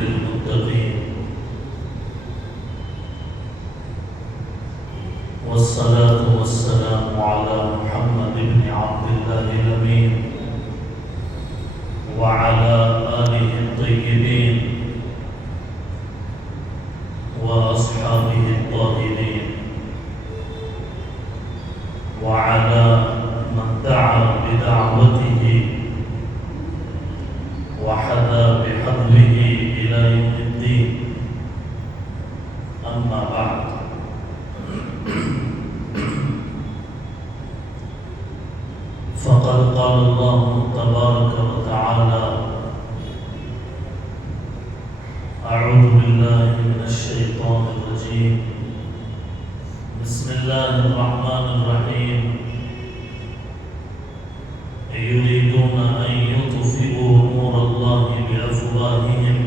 للمتقين والصلاة والسلام على محمد بن عبد الله الأمين وعلى آله الطيبين وأصحابه الطاهرين وعلى من دعا بدعوته وحذا بحبله إلى يوم الدين. أما بعد، فقد قال الله تبارك وتعالى: أعوذ بالله من الشيطان الرجيم، بسم الله الرحمن الرحيم. يريدون أن يطفئوا نور الله بأفواههم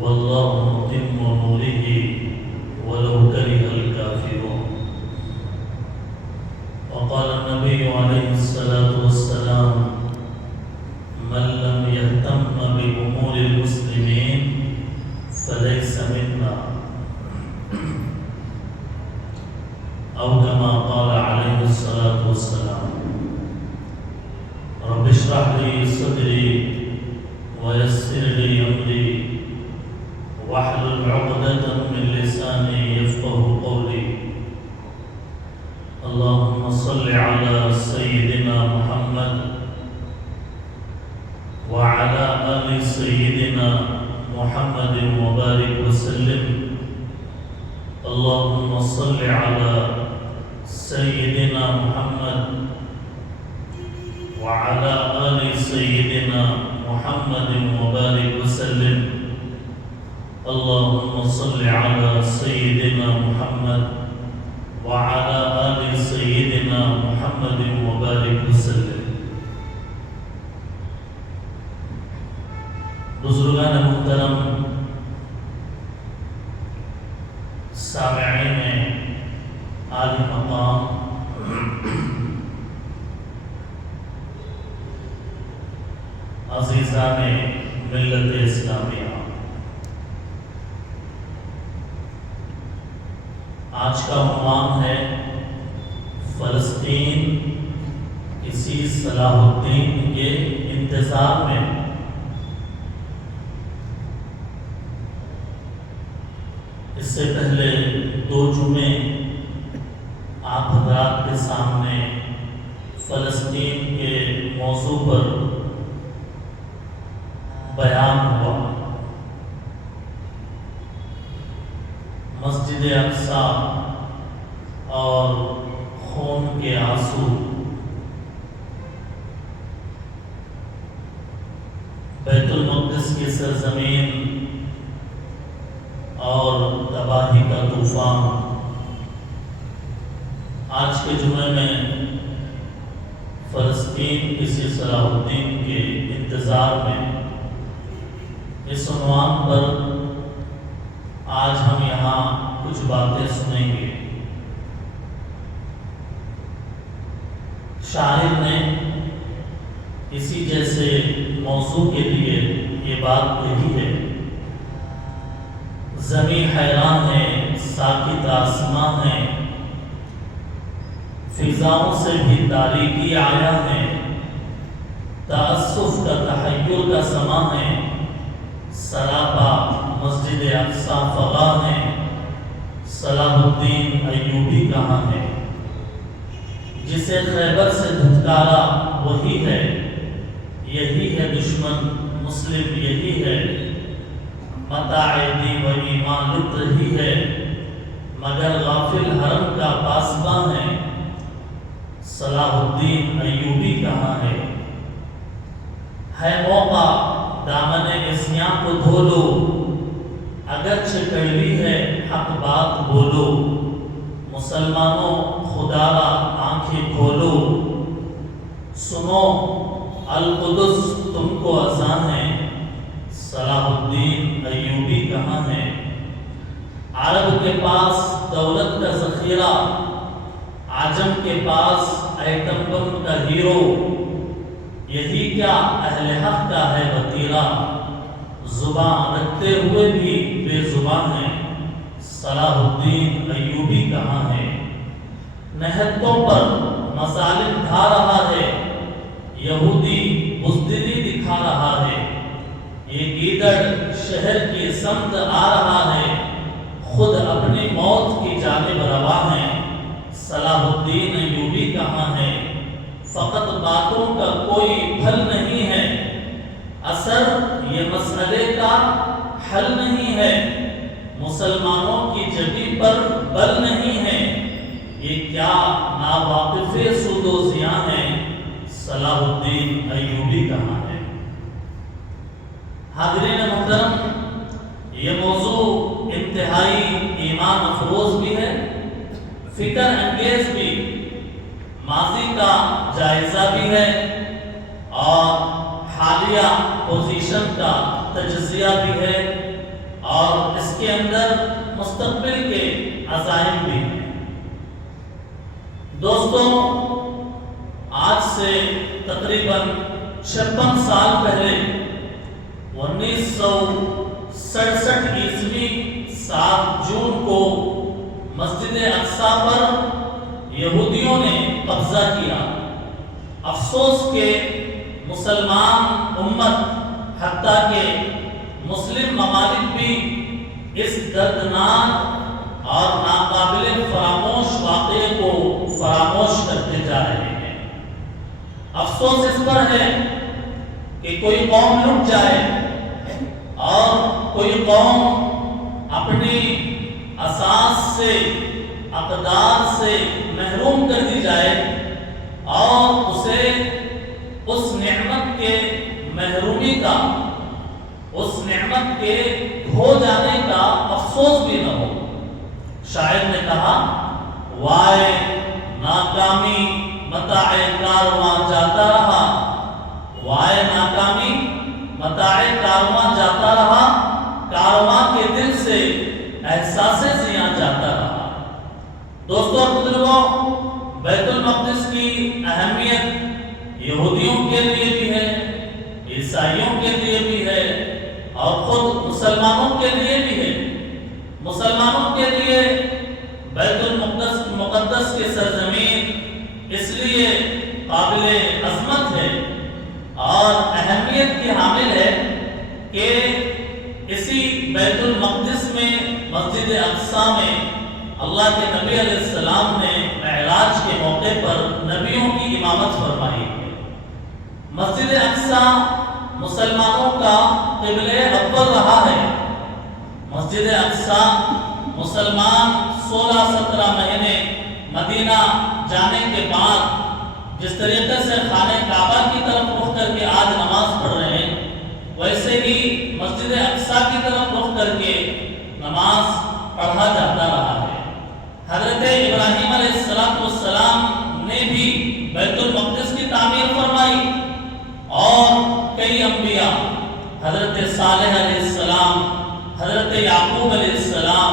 والله متم نوره ولو كره الكافرون. وقال النبي عليه الصلاة والسلام: من لم يهتم بأمور المسلمين فليس منا، أو كما قال عليه الصلاة والسلام. رب اشرح لي صدري ويسر لي أمري واحلل عقدة من لساني يفقه قولي. اللهم صل على سيدنا محمد وعلى آل سيدنا محمد وبارك وسلم. اللهم صل على سيدنا محمد وعلى آل سيدنا محمد وبارك وسلم. اللهم صل على سيدنا محمد وعلى آل سيدنا محمد وبارك وسلم. بزرگان محترم، سامعین عالی مقام، عزیزان ملت اسلامیہ، آج کا عنوان ہے فلسطین کسی صلاح الدین کے انتظار میں۔ اس سے پہلے 2 جمعے آپ حضرات کے سامنے فلسطین کے موضوع پر بیان ہوا۔ مسجد اقصی اور خون کے آنسو، بیت المقدس کی سرزمین اور تباہی کا طوفان۔ آج کے جمعے میں فلسطین کسی صلاح الدین کے انتظار میں، اس عنوان پر آج ہم یہاں کچھ باتیں سنیں گے۔ شاعر نے اسی جیسے موضوع کے لیے یہ بات کہی ہے: زمین حیران ہے، ساکت آسماں ہے، فضاؤں سے بھی تاریکی آیا ہے، تأسف کا تحیر کا سما ہے، سراپا مسجد اقصی فغاں ہے، صلاح الدین ایوبی کہاں ہے؟ جسے خیبر سے دھتکارا وہی ہے، یہی ہے دشمن مسلم یہی ہے، متاع دین و ایمان لٹ رہی ہے، مگر غافل حرم کا پاسباں ہے، صلاح الدین ایوبی کہاں ہے؟ موقع دامن عصیاں کو دھو لو، اگرچہ کڑوی ہے حق بات بولو، مسلمانوں خدا را آنکھیں کھولو، سنو القدس تم کو اذان ہے، صلاح الدین ایوبی کہاں ہے؟ عرب کے پاس دولت کا ذخیرہ، عجم کے پاس ایٹم بم کا ہیرو، یہی کیا اہل حق کا ہے وطیرہ، زبان رکھتے ہوئے بھی بے زبان ہیں، صلاح الدین ایوبی کہاں ہے؟ نہتوں پر مظالم ڈھا رہا ہے، یہودی بزدلی دکھا رہا ہے، یہ گیدڑ شہر کی سمت آ رہا ہے، خود اپنی موت کی جانب رواں ہے، صلاح الدین ایوبی کہاں ہے؟ فقط باتوں کا کوئی پھل نہیں ہے، اثر یہ مسئلے کا حل نہیں ہے، مسلمانوں کی جبی پر بل نہیں ہے، یہ کیا ناواقف سود و زیاں ہے، صلاح الدین ایوبی کہاں ہے؟ حاضرین محترم، یہ موضوع انتہائی ایمان افروز بھی ہے، فکر انگیز بھی، ماضی کا جائزہ بھی ہے اور حالیہ پوزیشن کا تجزیہ بھی ہے اور اس کے اندر مستقبل کے عزائم بھی ہیں۔ دوستوں، آج سے تقریباً 56 سال پہلے 1967 عیسوی 7 جون کو مسجد اقصیٰ پر یہودیوں نے قبضہ کیا۔ افسوس کہ مسلمان امت حتیٰ کہ مسلم ممالک بھی اس دردناک اور ناقابل فراموش واقعے کو فراموش کرتے جا رہے ہیں۔ افسوس اس پر ہے کہ کوئی قوم لٹ جائے اور کوئی قوم اپنی اساس سے، اقدار سے محروم کر دی جائے اور اسے اس نعمت کے محرومی کا، اس نعمت کے کھو جانے کا افسوس بھی نہ ہو۔ شاعر نے کہا، وائے ناکامی متاع کارواں جاتا رہا، وائے ناکامی متاع کارواں جاتا رہا، کارواں کے دل سے احساس زیاں جاتا رہا۔ دوستوں اور بزرگوں، بیت المقدس کی اہمیت یہودیوں کے لیے بھی ہے، عیسائیوں کے لیے بھی ہے اور خود مسلمانوں کے لیے بھی ہے۔ مسلمانوں کے لیے بیت المقدس مقدس کی سرزمین اس لیے قابل عظمت ہے اور اہمیت کی حامل ہے کہ اسی بیت المقدس میں، مسجد اقصیٰ میں اللہ کے نبی علیہ السلام نے معراج کے موقع پر نبیوں کی امامت فرمائی ہے۔ مسجد اقصیٰ مسلمانوں کا قبلہ اول رہا ہے۔ مسجد اقصیٰ مسلمان 16-17 مہینے مدینہ جانے کے بعد جس طریقے سے خانہ کعبہ کی طرف رخ کر کے آج نماز پڑھ رہے ہیں، ویسے ہی مسجد اقصیٰ کی طرف رخ کر کے نماز پڑھا جاتا رہا ہے۔ حضرت ابراہیم علیہ السلام نے بھی بیت المقدس کی تعمیر فرمائی اور کئی انبیاء، حضرت صالح علیہ السلام، حضرت یعقوب علیہ السلام،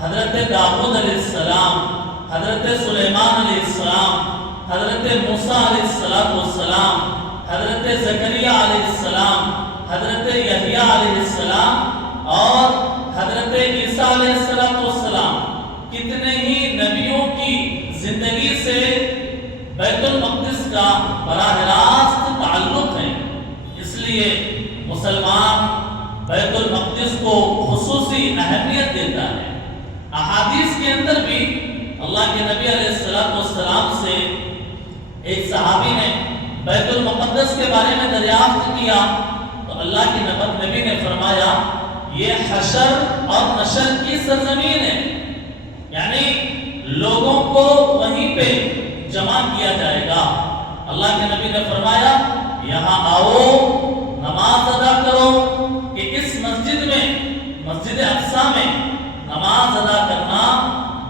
حضرت داؤد علیہ السلام، حضرت سلیمان علیہ السلام، حضرت موسیٰ علیہ السلام، حضرت زکریا علیہ السلام، حضرت یحییٰ علیہ السلام اور حضرت عیسیٰ علیہ السلام، کتنے ہی نبیوں کی زندگی سے بیت المقدس کا براہ راست تعلق ہے۔ اس لیے مسلمان بیت المقدس کو خصوصی اہمیت دیتا ہے۔ احادیث کے اندر بھی اللہ کے نبی علیہ السلام سے ایک صحابی نے بیت المقدس کے بارے میں دریافت کیا تو اللہ کے نبی نے فرمایا، یہ حشر اور نشر کی سرزمین ہے، یعنی لوگوں کو وہیں پہ جمع کیا جائے گا۔ اللہ کے نبی نے فرمایا، یہاں آؤ، نماز ادا کرو، کہ اس مسجد میں، مسجد اقصیٰ میں نماز ادا کرنا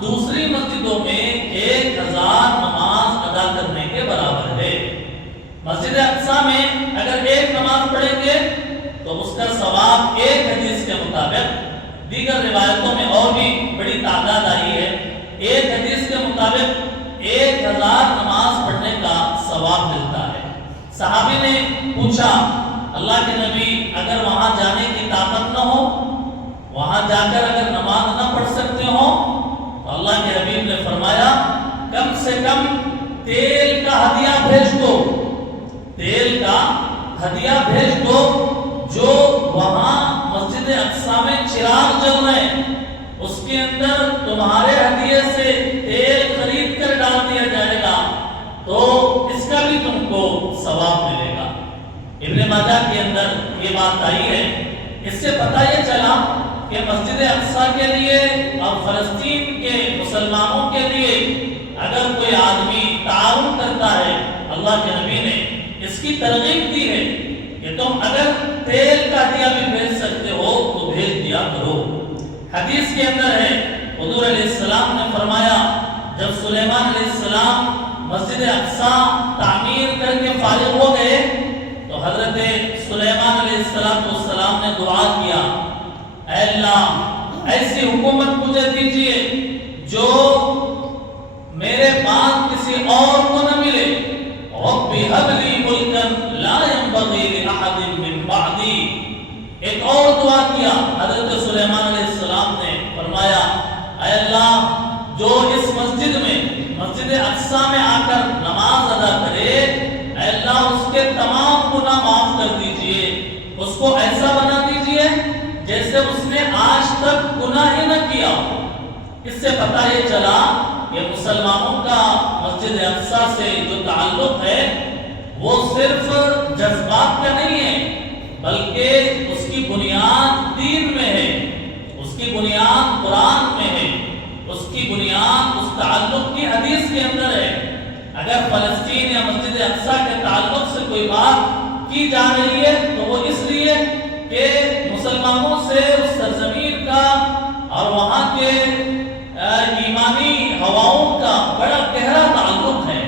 دوسری مسجدوں میں 1000 نماز ادا کرنے کے برابر ہے۔ مسجد اقصیٰ میں اگر ایک نماز پڑھیں گے تو اس کا ثواب ایک حدیث کے مطابق، دیگر روایتوں میں اور بھی بڑی تعداد آئی ہے، ایک حدیث کے مطابق 1000 نماز پڑھنے کا ثواب ملتا ہے۔ صحابی نے پوچھا، اللہ کے نبی اگر وہاں جانے کی طاقت نہ ہو، وہاں جا کر اگر نماز نہ پڑھ سکتے ہو، تو اللہ کے حبیب نے فرمایا کم سے کم تیل کا ہدیہ بھیج دو، تیل کا ہدیہ بھیج دو، جو وہاں مسجد اقصی میں چراغ جل رہے ہیں اس کے اندر تمہارے ہدیے سے تیل خرید کر ڈال دیا جائے گا، تو اس کا بھی تم کو ثواب ملے گا۔ ابن ماجہ کے اندر یہ بات آئی ہے۔ اس سے پتہ یہ چلا کہ مسجد اقصی کے لیے اور فلسطین کے مسلمانوں کے لیے اگر کوئی آدمی تعاون کرتا ہے، اللہ کے نبی نے اس کی ترغیب دی ہے کہ تم اگر تیل کا ہدیہ بھی بھیج سکتے ہو تو بھیج دیا کرو۔ حدیث کے اندر ہے حضور علیہ السلام نے فرمایا جب سلیمان علیہ السلام مسجد اقصی تعمیر کر کے فارغ ہو گئے تو حضرت سلیمان علیہ السلام نے دعا کیا، اے اللہ ایسی حکومت مجھے دیجیے جو میرے بعد کسی اور کو نہ ملے، رب هب لي ملكا لا ينبغي لأحد من بعدي۔ ایک اور دعا کیا حضرت سلیمان علیہ السلام نے، فرمایا اے اللہ جو اس مسجد میں مسجد اقصی میں آ کر نماز ادا کرے، اے اللہ اس کے تمام گناہ معاف کر دیجئے، اس کو ایسا بنا دیجئے جیسے اس نے آج تک گناہ ہی نہ کیا۔ اس سے پتہ یہ چلا کہ مسلمانوں کا مسجد اقصی سے جو تعلق ہے وہ صرف جذبات کا نہیں ہے، بلکہ اس کی بنیاد دین میں ہے، اس کی بنیاد قرآن میں ہے، اس کی بنیاد اس تعلق کی حدیث کے اندر ہے۔ اگر فلسطین یا مسجد اقصی کے تعلق سے کوئی بات کی جا رہی ہے تو وہ اس لیے کہ مسلمانوں سے اس سرزمین کا اور وہاں کے ایمانی ہواؤں کا بڑا گہرا تعلق ہے۔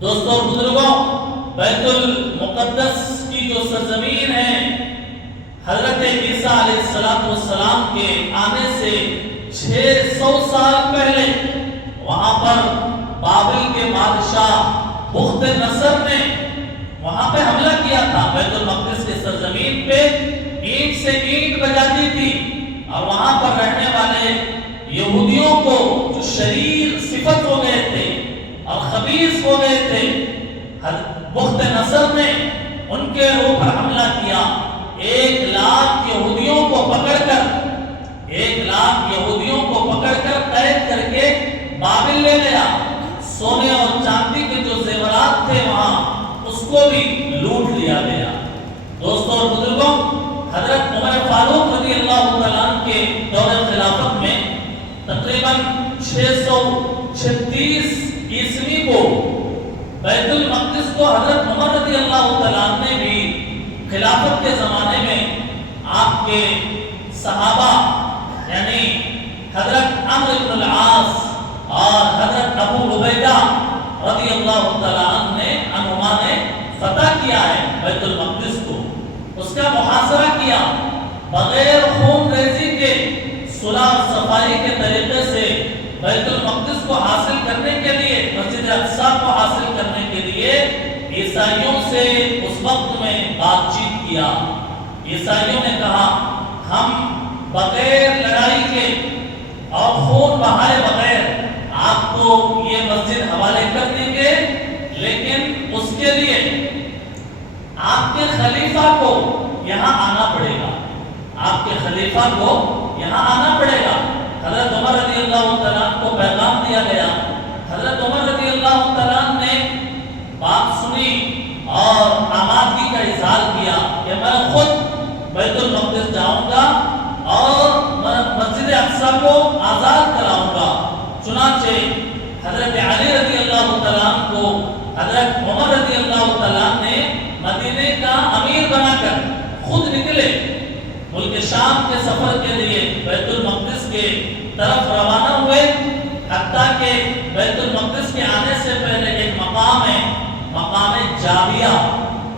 دوستوں اور بزرگوں، بیت المقدس کی جو سرزمین ہے، حضرت عیسیٰ علیہ السلام کے آنے سے 600 سال پہلے وہاں پر بابل کے بادشاہ بخت نصر نے وہاں پہ حملہ کیا تھا۔ بیت المقدس کی سرزمین پہ اینٹ سے اینٹ بجا دی تھی، اور وہاں پر رہنے والے یہودیوں کو جو شریر صفت ہو گئے تھے اور خبیث ہو گئے تھے، بخت نصر نے ان کے اوپر حملہ کیا۔ 1,00,000 یہودیوں کو پکڑ کر 1,00,000 یہودیوں کو پکڑ کر قید کر کے بابل لے گیا۔ سونے اور چاندی کے جو زیورات تھے وہاں اس کو بھی لوٹ لیا گیا۔ دوستوں اور بزرگوں، حضرت عمر فاروق رضی اللہ تعالیٰ عنہ کے دور خلافت میں تقریباً 636 عیسوی کو بیت المقدس کو حضرت عمر رضی اللہ تعالیٰ عنہ نے بھی خلافت کے زمانے میں آپ کے صحابہ یعنی حضرت عمرو بن العاص اور حضرت ابو عبیدہ رضی اللہ تعالیٰ عنہما نے فتح کیا ہے بیت المقدس کو، اس کا محاصرہ کیا، بغیر خون ریزی کے صلح و صفائی کے طریقے سے بیت المقدس کو حاصل کرنے کے لیے، مسجد اقصی کو حاصل کرنے کے لیے عیسائیوں سے اس وقت میں بات چیت کیا۔ عیسائیوں نے کہا ہم بغیر لڑائی کے اور خون بہائے بغیر آپ کو یہ مسجد حوالے کر دیں گے، لیکن اس کے لیے آپ کے خلیفہ کو یہاں آنا پڑے گا، آپ کے خلیفہ کو یہاں آنا پڑے گا۔ حضرت عمر رضی اللہ تعالیٰ کو پیغام دیا گیا۔ حضرت عمر رضی اللہ تعالیٰ نے بات سنی اور آمادگی کا اظہار کیا کہ میں خود بیت المقدس جاؤں گا اور مسجد اقصی کو آزاد کراؤں گا۔ چنانچہ حضرت علی رضی اللہ تعالیٰ کو حضرت عمر رضی اللہ تعالیٰ نے مدینے کا امیر بنا کر خود نکلے، ملک شام کے سفر کے لیے بیت المقدس کے طرف روانہ ہوئے، حتیٰ کہ بیت المقدس کے آنے سے پہلے ایک مقام ہے، مقام جابیہ،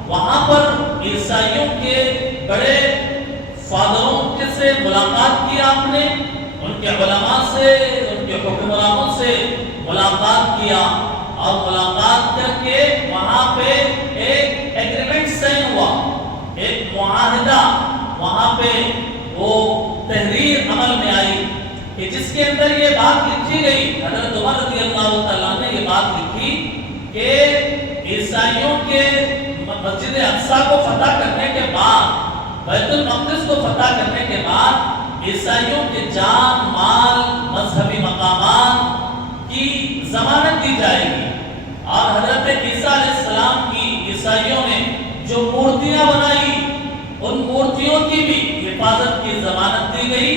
وہاں پر عیسائیوں کے بڑے فادروں سے ملاقات کی آپ نے، ان کے علماء سے، ان کے حکمرانوں سے ملاقات کیا، اور ملاقات کر کے وہاں پہ ایک ایگریمنٹ سائن ہوا وہاں پہ وہ تحریر عمل میں آئی کہ جس کے اندر یہ بات لکھی گئی، حضرت عمر رضی اللہ تعالیٰ نے یہ بات لکھی کہ عیسائیوں کے مسجد اقصی کو فتح کرنے کے بعد، بیت المقدس کو فتح کرنے کے بعد عیسائیوں کے جان، مال، مذہبی مقامات کی ضمانت دی جائے گی، اور حضرت عیسیٰ علیہ السلام کی عیسائیوں نے جو مورتیاں بنائی ان مورتیوں کی بھی حفاظت کی ضمانت دی گئی۔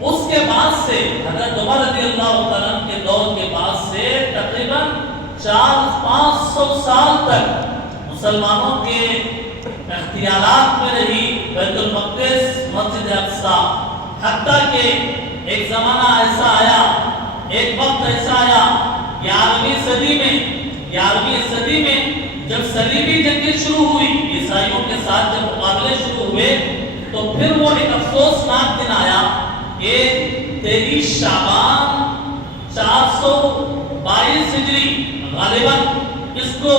اس کے بعد سے حضرت عمر رضی اللہ عنہ کے دور کے بعد سے تقریباً 400-500 سال تک مسلمانوں کے اختیارات میں رہی بیت المقدس، مسجد اقصی، حتیٰ کہ ایک زمانہ ایسا آیا، ایک وقت ایسا آیا 11ویں صدی میں جب صلیبی جنگیں شروع ہوئی، عیسائیوں کے ساتھ جب مقابلے شروع ہوئے، تو پھر وہ ایک افسوسناک دن آیا کہ 23 شعبان 422 ہجری غالباً اس کو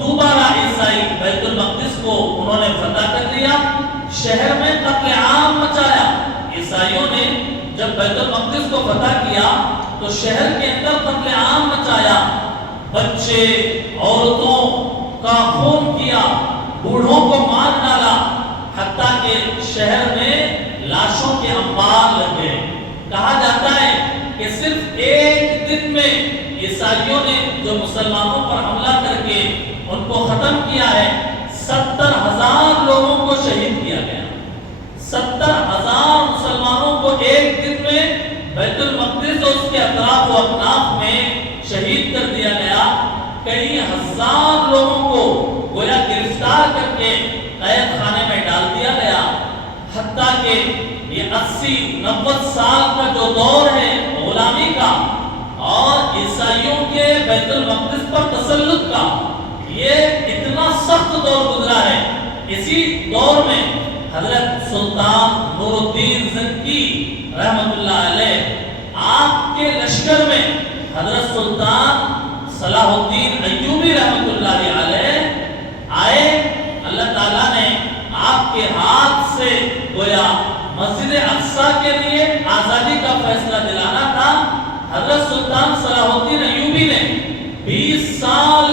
دوبارہ عیسائی بیت المقدس کو انہوں نے فتح کر دیا، شہر میں قتل عام مچایا۔ عیسائیوں نے جب بیت المقدس کو فتح کیا تو شہر کے اندر قتل عام مچایا، بچے، عورتوں کا خون کیا، بوڑھوں کو مار ڈالا، حتیٰ کہ شہر میں لاشوں کے انبار لگ گئے۔ کہا جاتا ہے کہ صرف ایک دن میں عیسائیوں نے جو مسلمانوں پر حملہ کر کے ان کو ختم کیا ہے، 70,000 لوگوں کو شہید کیا گیا۔ 70,000 مسلمانوں کو ایک دن میں بیت المقدس اور اس کے اطراف و اکناف میں شہید کر دیا گیا۔ کئی ہزار لوگوں کو گویا گرفتار کر کے قید خانے میں ڈال دیا گیا، حتیٰ کہ یہ 80-90 سال کا جو دور ہے غلامی کا اور عیسائیوں کے بیت المقدس پر تسلط کا، یہ اتنا سخت دور گزرا ہے۔ اسی دور میں حضرت سلطان نور الدین زنکی رحمت اللہ علیہ، آپ کے لشکر میں حضرت سلطان صلاح الدین ایوبی رحمت اللہ علیہ آئے۔ اللہ تعالیٰ نے آپ کے ہاتھ سے گویا مسجد اقصی کے لیے آزادی کا فیصلہ دلانا تھا۔ حضرت سلطان صلاح الدین ایوبی نے 20 سال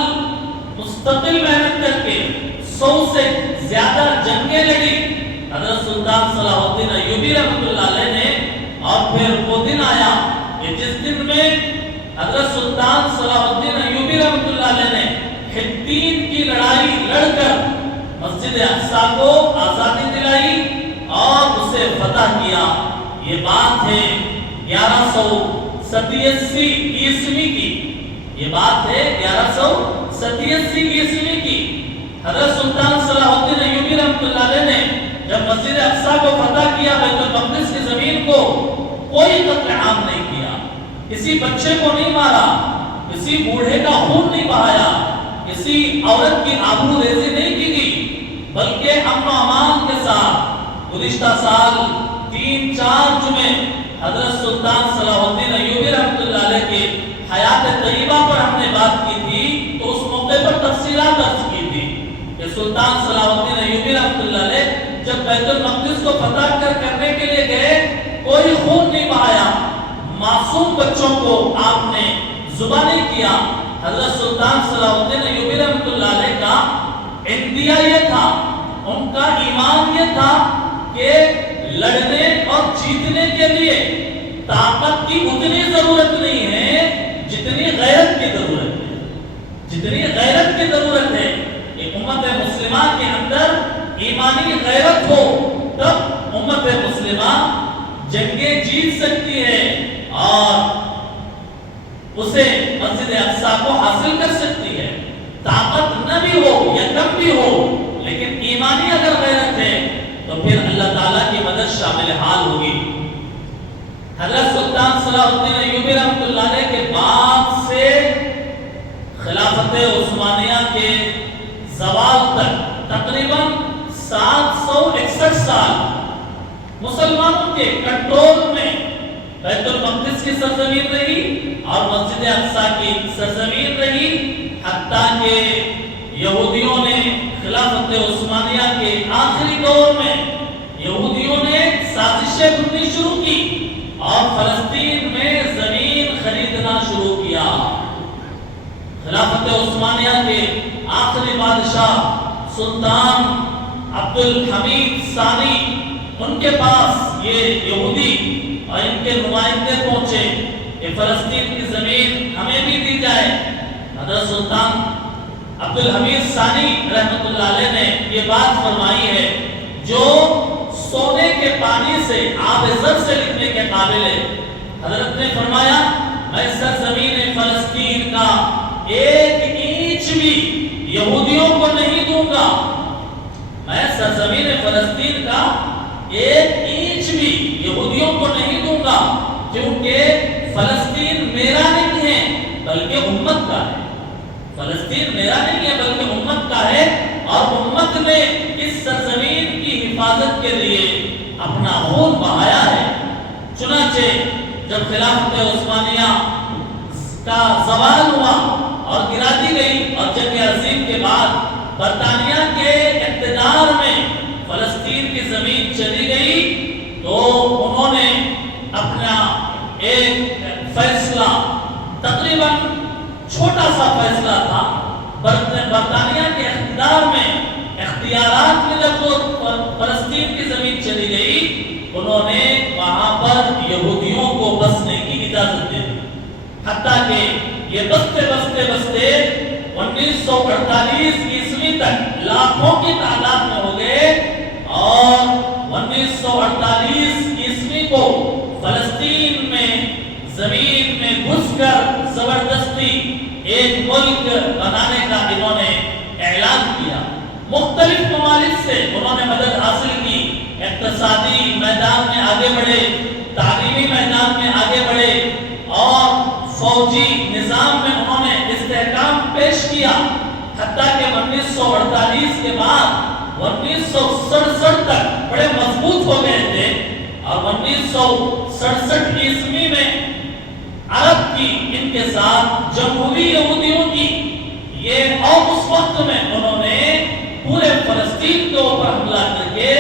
مستقل محنت کر کے 100 سے زیادہ جنگیں لڑی حضرت سلطان صلاح الدین ایوبی رحمت اللہ علیہ نے، اور پھر وہ دن آیا کہ جس دن میں حضرت سلطان صلاح الدین ایوبی رحمت اللہ علیہ نے حطین کی لڑائی لڑ کر مسجد اقصی کو آزادی دلائی اور اسے فتح کیا۔ یہ بات ہے 1187 عیسوی کی، یہ بات ہے 1187 عیسوی کی۔ حضرت سلطان صلاح الدین ایوبی رحمت اللہ علیہ نے جب مسجد اقصی کو فتح کیا، بیت المقدس کی زمین کو، کوئی قتل عام نہیں کیا، کسی بچے کو نہیں مارا، کسی بوڑھے کا خون نہیں بہایا، کسی عورت کی آبرو ریزی نہیں کی گئی، بلکہ امن و امان کے ساتھ گزشتہ سال 3-4 جمعے حضرت سلطان صلاح الدین ایوبی رحمت اللہ علیہ کے حیات طیبہ پر ہم نے بات کی تھی، تو اس موقع پر تفصیلات درج کی تھی کہ سلطان صلاح الدین ایوبی رحمت اللہ علیہ جب بیت المقدس کو فتح کرنے کے لیے گئے، کوئی خون نہیں بہایا، معصوم بچوں کو آپ نے ذبح نہیں کیا۔ حضرت سلطان صلاح الدین ایوبی رحمت اللہ علیہ کا اندیہ یہ تھا، ان کا ایمان یہ تھا کہ لڑنے اور جیتنے کے لیے طاقت کی اتنی ضرورت نہیں ہے جتنی غیرت کی ضرورت ہے، جتنی غیرت کی ضرورت ہے۔ کہ امت مسلمہ کے اندر ایمانی غیرت ہو تب امت مسلمہ جنگیں جیت سکتی ہے اور اسے مسجد اقصی کو حاصل کر سکتی ہے۔ طاقت نہ بھی ہو یا کم بھی ہو، لیکن ایمانی اگر غیرت ہے تو پھر اللہ تعالیٰ کی مدد شامل حال ہوگی۔ حضرت سلطان صلاح الدین ایوبی رحمت اللہ علیہ کے بعد سے خلافت عثمانیہ کے زوال تک تقریباً 761 سال مسلمانوں کے کنٹرول میں بیت المقدس کی سرزمین رہی اور مسجد اقصی کی سرزمین رہی، حتیٰ کہ یہودیوں نے خلافت عثمانیہ کے آخری دور میں سازشیں بننی شروع کی اور فلسطین میں زمین خریدنا شروع کیا۔ خلافت عثمانیہ کے آخری بادشاہ سلطان عبد الحمید ثانی، ان کے پاس یہ یہودی اور ان کے نمائندے پہنچے کہ فلسطین کی زمین ہمیں بھی دی جائے۔ حضرت سلطان عبد الحمید ثانی رحمۃ اللہ علیہ نے یہ بات فرمائی ہے جو سونے کے پانی سے آب زر سے لکھنے کے قابل ہے۔ حضرت نے فرمایا میں سرزمین فلسطین کا ایک اینچ بھی یہودیوں کو نہیں دوں گا، میں سرزمین فلسطین کا ایک اینچ بھی یہودیوں کو نہیں دوں گا، کیونکہ فلسطین میرا نہیں ہے بلکہ امت کا ہے۔ فلسطین میرا نہیں ہے بلکہ امت کا ہے، اور امت نے اس سرزمین کی حفاظت کے لیے اپنا خون بہایا ہے۔ چنانچہ جب خلافت عثمانیہ کا زوال ہوا اور گرا دی گئی اور جنگ عظیم کے بعد برطانیہ کے اقتدار میں فلسطین کی زمین چلی گئی، تو انہوں نے اپنا ایک فیصلہ، تقریباً چھوٹا سا فیصلہ تھا، برطانیہ کے اقتدار میں اختیارات میں جب وہ فلسطین کی زمین چلی گئی، انہوں نے وہاں پر یہودیوں کو بسنے کی اجازت دے دی، حتیٰ کہ یہ بستے بستے بستے 1948 عیسوی تک لاکھوں کی تعداد میں ہو گئے، اور 1948 عیسوی کو فلسطین میں زمین میں گھس کر زبردستی ایک ملک بنانے کا انہوں نے اعلان کیا۔ مختلف ممالک سے انہوں نے مدد حاصل کی، اقتصادی میدان میں آگے بڑھے، تعلیمی میدان میں آگے بڑھے، اور فوجی نظام میں انہوں نے استحکام پیش کیا، حتیٰ کہ 1948 کے بعد 1967 تک بڑے مضبوط ہو گئے تھے، اور 1967 عیسوی میں عرب کی ان کے ساتھ جمہوری یہودیوں کی یہ، اور اس وقت میں انہوں نے پورے فلسطین کے اوپر حملہ کر کے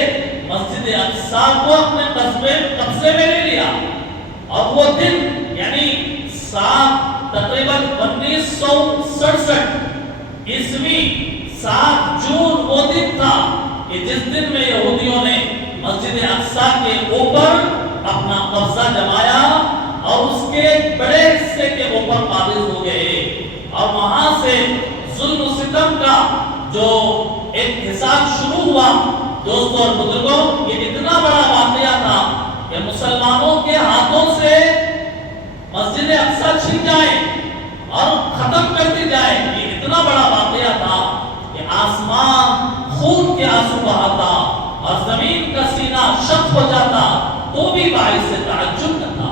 مسجد اقصی کو اپنے قبضے میں لے لیا۔ اور وہ دن یعنی تقریباً 1967 عیسوی 7 جون وہ دن تھا کہ جس دن میں یہودیوں نے مسجد اقصی کے اوپر اپنا قبضہ جمایا اور اس کے بڑے حصے کے اوپر قابض ہو گئے، اور وہاں سے ظلم و ستم کا جو ایک حساب شروع ہوا۔ دوستوں اور بزرگوں، یہ اتنا بڑا واقعہ تھا کہ مسلمانوں کے ہاتھوں سے مسجد اقصی چھن جائے اور ختم کر دی جائے، یہ اتنا بڑا واقعہ تھا کہ آسمان خون کے آنسو بہاتا اور زمین کا سینہ شق ہو جاتا، تو بھی باعث تعجب نہ تھا۔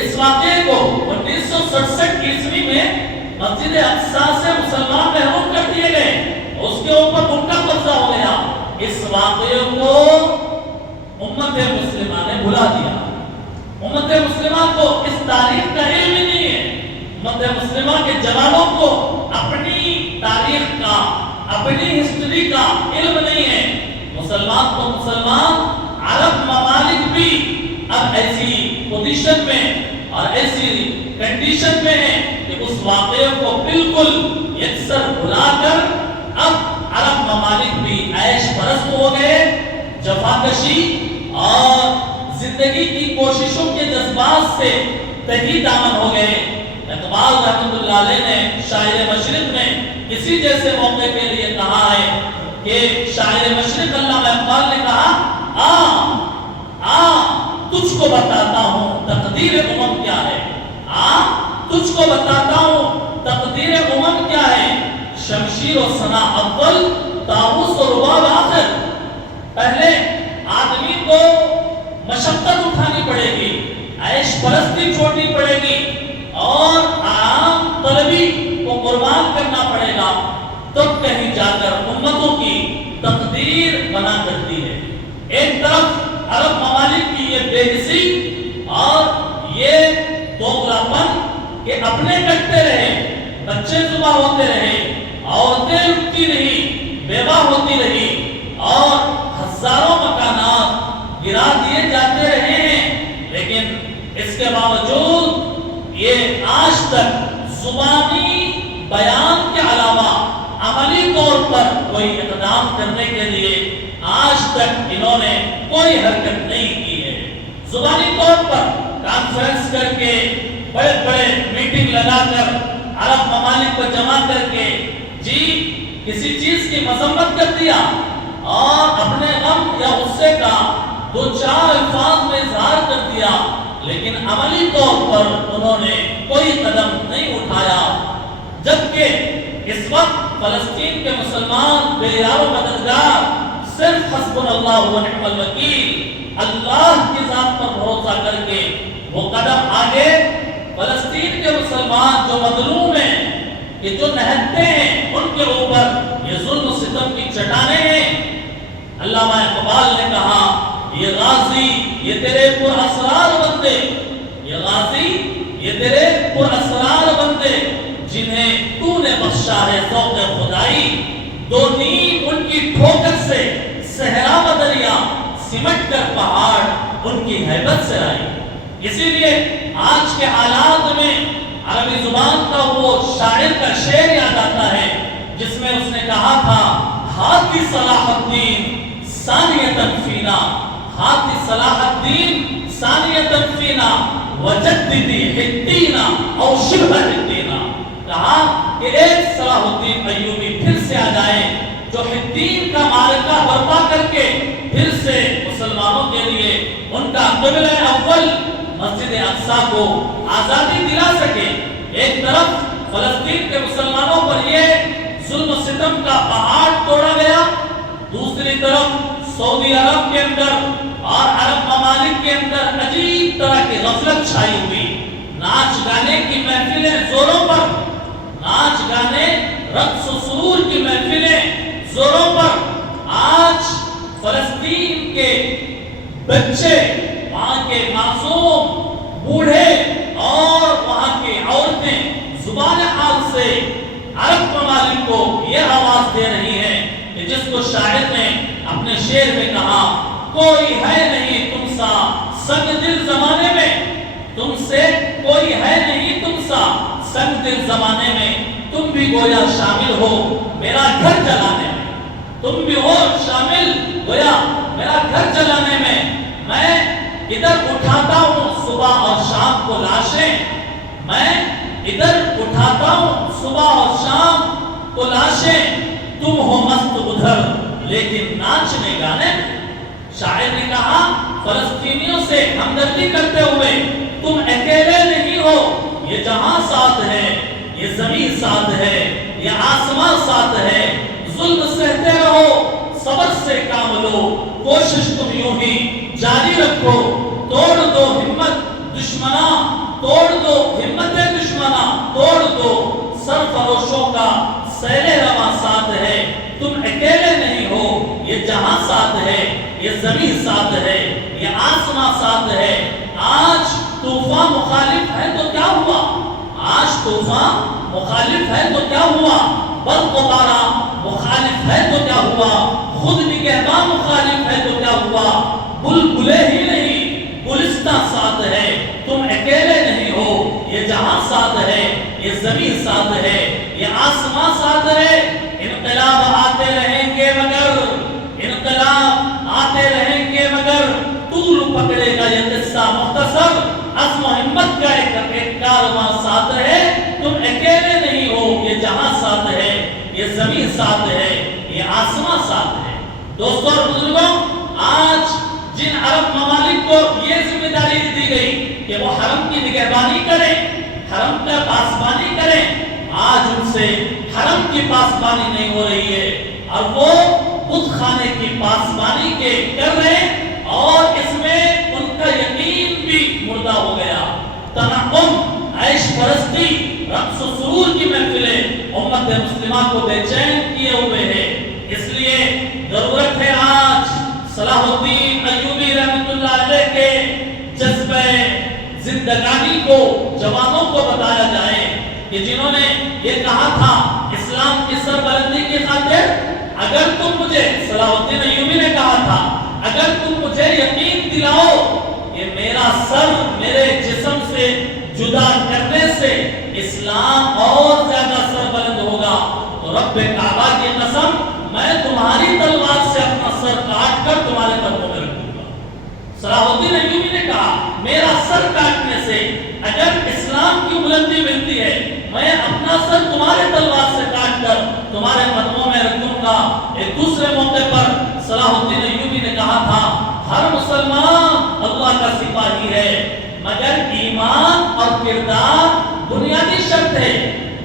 اس واقعے کو 1967 عیسوی میں مسجد اقصی سے مسلمان محروم کر دیے گئے، اس کے اوپر ان کا قبضہ ہو گیا۔ اس واقعے کو امت مسلمہ نے بھلا دیا۔ امت مسلمہ کو اس تاریخ کا علم ہی نہیں ہے۔ امت مسلمہ کے جوانوں کو اپنی تاریخ کا، اپنی ہسٹری کا علم نہیں ہے۔ مسلمان کو مسلمان، عرب ممالک بھی اب ایسی پوزیشن میں اور ایسی کنڈیشن میں ہے کہ اس واقعے کو بالکل یکسر بھلا کر اب عرب ممالک بھی عیش پرست ہو گئے، جفاکشی اور زندگی کی کوششوں کے جذبات سے تہی دامن ہو گئے۔ اقبال رحمۃ اللہ علیہ نے شاعر مشرق میں اسی جیسے موقع کے لیے کہا ہے کہ شاعر مشرق علامہ اقبال نے کہا تجھ کو بتاتا ہوں تقدیر امم کیا ہے، تجھ کو بتاتا ہوں تقدیر امم کیا ہے، شمشیر و ثنا اول، طاؤس و رباب آخر۔ پہلے آدمی کو مشقت اٹھانی پڑے گی، عیش پرستی چھوڑنی پڑے گی، اور آرام طلبی کو قربان کرنا پڑے گا، تب کہیں جا کر امتوں کی تقدیر بنا کرتی ہے۔ ایک طرف عرب ممالک کی یہ بے حسی اور یہ دوغلاپن کہ اپنے کٹتے رہے، بچے ذبح ہوتے رہے، عورتیں لٹتی رہی، بیوہ ہوتی رہی، اور ہزاروں مکانات گرا دیے آج تک زبانی بیان کے علاوہ عملی طور پر کوئی اقدام کرنے کے لیے آج تک انہوں نے کوئی حرکت نہیں کی ہے۔ زبانی طور پر کانفرنس کر کے، بڑے بڑے میٹنگ لگا کر، عرب ممالک کو جمع کر کے کسی چیز کی مذمت کر دیا اور اپنے غم یا غصے کا دو چار الفاظ میں اظہار کر دیا، لیکن عملی طور پر انہوں نے کوئی قدم نہیں اٹھایا۔ جبکہ اس وقت فلسطین کے مسلمان بے یار و مددگار صرف حسبنا اللہ و نعم الوکیل، اللہ کی ذات پر بھروسہ کر کے وہ قدم آگے فلسطین کے مسلمان جو مظلوم ہیں، یہ جو نہتے ہیں، ان کے اوپر یہ ظلم و ستم کی چٹانیں ہیں۔ علامہ اقبال نے کہا یہ غازی یہ تیرے پر اسرار بندے، یہ غازی یہ تیرے پر اسرار بندے جنہیں تو نے بخشا ہے ذوق خدائی، دو نیم ان کی ٹھوکر سے صحرا و دریا سمٹ کر پہاڑ ان کی ہیبت سے آئی۔ اسی لیے آج کے حالات میں عربی زبان کا وہ شاعر کا شعر یاد آتا ہے جس میں اس نے کہا تھا ہاتھی صلاح الدین ثانیۃ فینا، ہاتھی صلاح الدین ثانیۃ فینا وجددی حدینا او شبہ حدینا، کہا کہ ایک صلاح الدین ایوبی پھر سے آ جائے جو حدین کا معرکہ برپا کر کے پھر سے مسلمانوں کے لیے ان کا قبلہ اول مسجد اقصی کو آزادی دلا سکے۔ ایک طرف فلسطین کے مسلمانوں پر یہ ظلم و ستم کا پہاڑ توڑا گیا، دوسری طرف سعودی عرب کے اندر اور عرب ممالک کے اندر عجیب طرح کی غفلت چھائی ہوئی، ناچ گانے کی محفلیں زوروں پر، ناچ گانے رقص و سرور کی محفلیں زوروں پر۔ آج فلسطین کے بچے، وہاں کے معصوم بوڑھے اور وہاں کی عورتیں زبان حال سے عرب ممالک کو یہ آواز دے رہی ہیں کہ جس کو شاعر نے اپنے شعر میں کہا کوئی ہے نہیں تم سا سنگ دل زمانے میں، تم سے کوئی ہے نہیں تم سا سنگ دل زمانے میں، تم بھی گویا شامل ہو میرا گھر جلانے میں، تم بھی ہو شامل گویا میرا گھر جلانے میں۔ میں ادھر اٹھاتا ہوں صبح اور شام کو لاشیں، میں ادھر اٹھاتا ہوں صبح اور شام کو لاشیں، تم ہو مست ادھر لیکن ناچنے گانے میں۔ شاعر نے کہا فلسطینیوں سے ہمدردی کرتے ہوئے تم اکیلے نہیں ہو، یہ جہاں ساتھ ہے، یہ زمین ساتھ ہے، یہ آسمان ساتھ ہے، ظلم سہتے رہو، صبر سے کام لو، کوشش تم یوں ہی جاری رکھو، توڑ دو ہمت دشمنا، توڑ دو ہمت دشمنا، توڑ دو سرفروشوں کا سیل رواں ساتھ ہے، تم اکیلے نہیں ہو، یہ جہاں ساتھ ہے، یہ زمین ساتھ ہے، یہ آسمان ساتھ ہے۔ آج طوفان مخالف ہے تو کیا ہوا؟ آج طوفان مخالف ہے تو کیا ہوا؟ برق و باران مخالف ہے تو کیا ہوا؟ خود نگہباں مخالف ہے تو کیا ہوا؟ بلبلے ہی نہیں گلستہ ساتھ ہے، تم اکیلے نہیں ہو، یہ جہاں ساتھ ہے، یہ زمین ساتھ ہے، یہ آسمان ساتھ ہے۔ انقلاب آتے رہیں گے مگر، انقلاب آتے رہیں گے مگر، طول پکڑے گا یہ قصہ مختصر، عزم و ہمت کا ایک کارواں ساتھ ہے، تم اکیلے نہیں ہو، یہ جہاں ساتھ ہے، یہ زمین ساتھ ہے، یہ آسمان ساتھ ہے۔ دوستوں اور بزرگوں، آج جن عرب ممالک کو یہ ذمہ داری دی گئی کہ وہ حرم کی نگہبانی کریں، حرم کا پاسبانی کریں، آج ان سے حرم کی پاسبانی نہیں ہو رہی ہے اور وہ بت خانے کی پاسبانی کے کر رہے ہیں، اور اس میں ان کا یقین بھی مردہ ہو گیا۔ تنعم، عیش پرستی، رقص و سرور کی محفلیں امت مسلمہ کو بے چین کیے ہوئے ہیں۔ اس لیے ضرورت ہے آج صلاح الدین ایوبی رحمۃ اللہ علیہ کے جذبہ زندگانی کو جوانوں کو بتایا جائے کہ جنہوں نے یہ کہا تھا اسلام کی سربلندی کی خاطر، اگر تم مجھے، صلاح الدین ایوبی نے کہا تھا، اگر تم مجھے یقین دلاؤ کہ میرا سر میرے جسم سے جدا کرنے سے اسلام اور زیادہ سربلند ہوگا۔ تو رب کعبہ کی قسم، میں تمہاری تلوار سے اپنا سر کاٹ کر تمہارے قدموں میں رکھوں گا۔ صلاح الدین ایوبی نے کہا میرا سر کاٹنے سے اگر اسلام کی بلندی ملتی ہے، میں اپنا سر تمہارے تلوار سے کاٹ کر تمہارے قدموں میں رکھوں گا۔ ایک دوسرے موقع پر صلاح الدین ایوبی نے کہا تھا ہر مسلمان اللہ کا سپاہی ہے مگر ایمان اور کردار بنیادی شرط ہے۔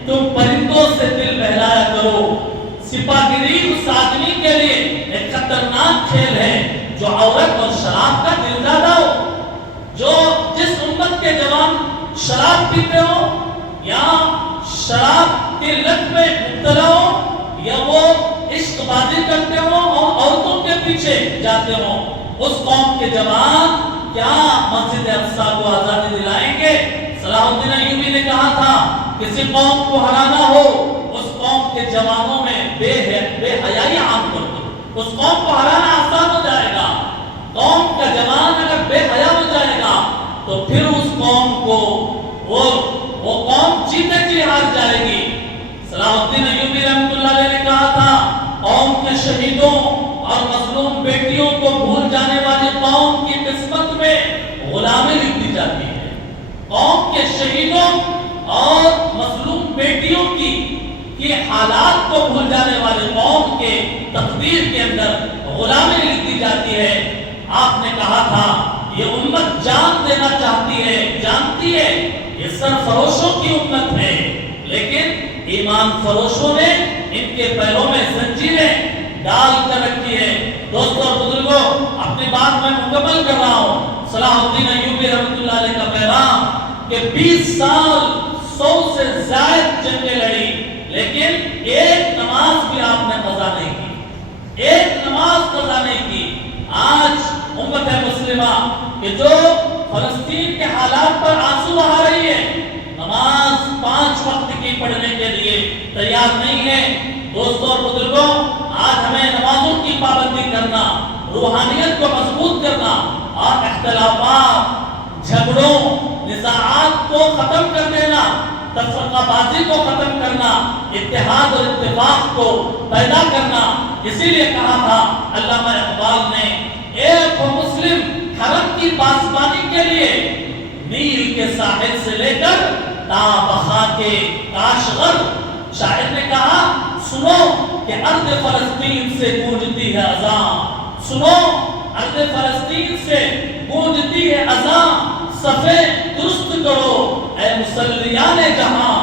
تم پرندوں سے دل بہلایا کرو۔ سپاہیگری اس آدمی کے لیے ایک خطرناک کھیل ہے جو عورت اور شراب کا دل دادا ہو۔ جو جس امت کے جوان شراب پیتے ہو یا شراب کی لت میں مبتلا ہو یا وہ عشق بازی کرتے ہو اور عورتوں کے پیچھے جاتے ہو، اس قوم کے جوان کیا مسجد اقصی کو آزادی دلائیں گے؟ صلاح الدین ایوبی نے کہا تھا کسی قوم کو ہرانا ہو اس قوم کے جوانوں میں بے حیائی عام کر دو، اس قوم کو ہرانا آسان ہو جائے گا۔ قوم کا جوان اگر بے حیا ہو جائے گا تو پھر اس قوم کو وہ قوم جیتے جی ہار جائے گی۔ صلاح الدین ایوبی رحمۃ اللہ علیہ نے کہا تھا قوم کے شہیدوں اور مظلوم بیٹیوں کو بھول جانے والی قوم کی قسمت میں غلامی لکھ دی جاتی ہے۔ قوم کے شہیدوں اور مظلوم بیٹیوں کی حالات کو بھول جانے والے قوم کے تقدیر کے اندر غلامی لکھ دی جاتی ہے۔ آپ نے کہا تھا یہ امت جان دینا چاہتی ہے، جانتی ہے یہ سرفروشوں کی امت ہے، لیکن ایمان فروشوں نے ان کے پیروں میں زنجیریں ڈال کر رکھی ہے۔ دوستوں اور بزرگوں، اپنی بات میں مکمل کر رہا ہوں۔ صلاح الدین ایوبی رحمۃ اللہ علیہ کا پیغام کہ 20 سال 100 سے زائد جنگیں لڑی لیکن ایک نماز بھی آپ نے قضا نہیں کی، ایک نماز قضا نہیں کی۔ آج امت مسلمہ کہ جو فلسطین کے حالات پر آنسو بہا رہی ہے، نماز 5 وقت کی پڑھنے کے لیے تیار نہیں ہے۔ دوستوں اور بزرگوں، آج ہمیں نمازوں کی پابندی کرنا، روحانیت کو مضبوط کرنا اور اختلافات، جھگڑوں، نزاعات کو ختم کر دینا، تفرقہ بازی کو ختم کرنا، اتحاد اور اتفاق کو پیدا کرنا۔ اسی لیے کہا تھا علامہ اقبال نے ایک مسلم حرم کی پاسبانی کے لیے نیل کے ساحل سے لے کر تا بخا کے کاشغر، شاعر نے کہا سنو کہ ارض فلسطین سے گونجتی ہے اذان، سنو ارض فلسطین سے گونجتی ہے اذان، صفے درست کرو اے مسلیان جہاں،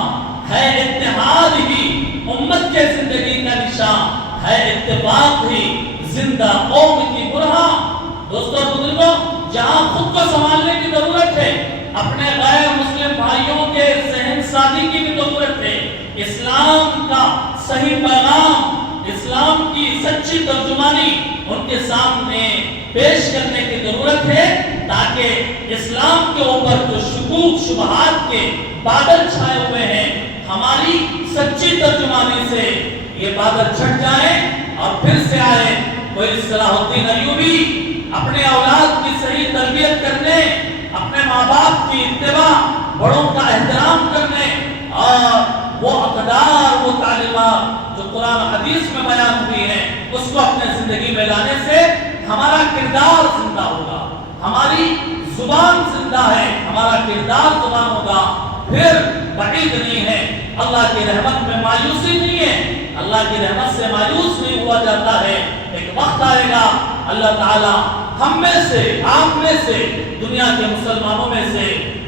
ہے اتحاد ہی امت کے زندگی کا نشان، ہے اتفاق ہی زندہ قوم کی برہان۔ دوستوں اور بزرگوں، جہاں خود کو سنبھالنے کی ضرورت ہے، اپنے غیر مسلم بھائیوں کے ذہن سازی کی بھی ضرورت ہے، اسلام کا صحیح پیغام، اسلام کی سچی ترجمانی ان کے سامنے پیش کرنے کی ضرورت ہے تاکہ اسلام کے اوپر جو شکوک شبہات کے بادل چھائے ہوئے ہیں، ہماری سچی ترجمانی سے یہ بادل چھٹ جائیں اور پھر سے آئے کوئی صلاح الدین ایوبی اپنے اولاد کی صحیح تربیت کرنے، اپنے ماں باپ کی اتباع، بڑوں کا احترام کرنے اور وہ اقدار، وہ تعلیمات جو قرآن حدیث میں بیان ہوئی ہیں اس کو اپنے زندگی میں لانے سے ہمارا کردار زندہ ہوگا، ہماری زبان زندہ ہے، ہمارا کردار زبان ہوگا، پھر بعید نہیں ہے، اللہ کی رحمت میں مایوسی نہیں ہے، اللہ کی رحمت سے مایوس نہیں ہوا جاتا ہے۔ ایک وقت آئے گا اللہ تعالی ہم میں سے، آپ میں سے، دنیا کے مسلمانوں میں سے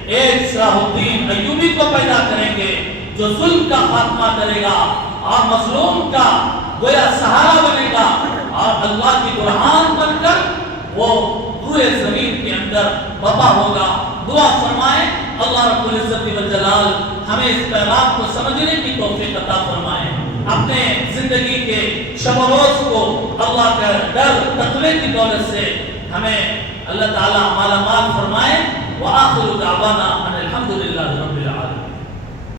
ایک صلاح الدین ایوبی کو پیدا کریں گے جو ظلم کا خاتمہ کرے گا اور مظلوم کا گویا سہارا بنے گا اور اللہ کی برہان بن کر وہ روئے زمین کے اندر بپا ہوگا۔ دعا فرمائیں اللہ رب العزت والجلال ہمیں اس پیغام کو سمجھنے کی توفیق عطا فرمائے، اپنے زندگی کے شب و روز کو اللہ کا ڈر تقوی کی دولت سے ہمیں اللہ تعالی مالا مال فرمائے۔ وآخر دعوانا ان الحمدللہ رب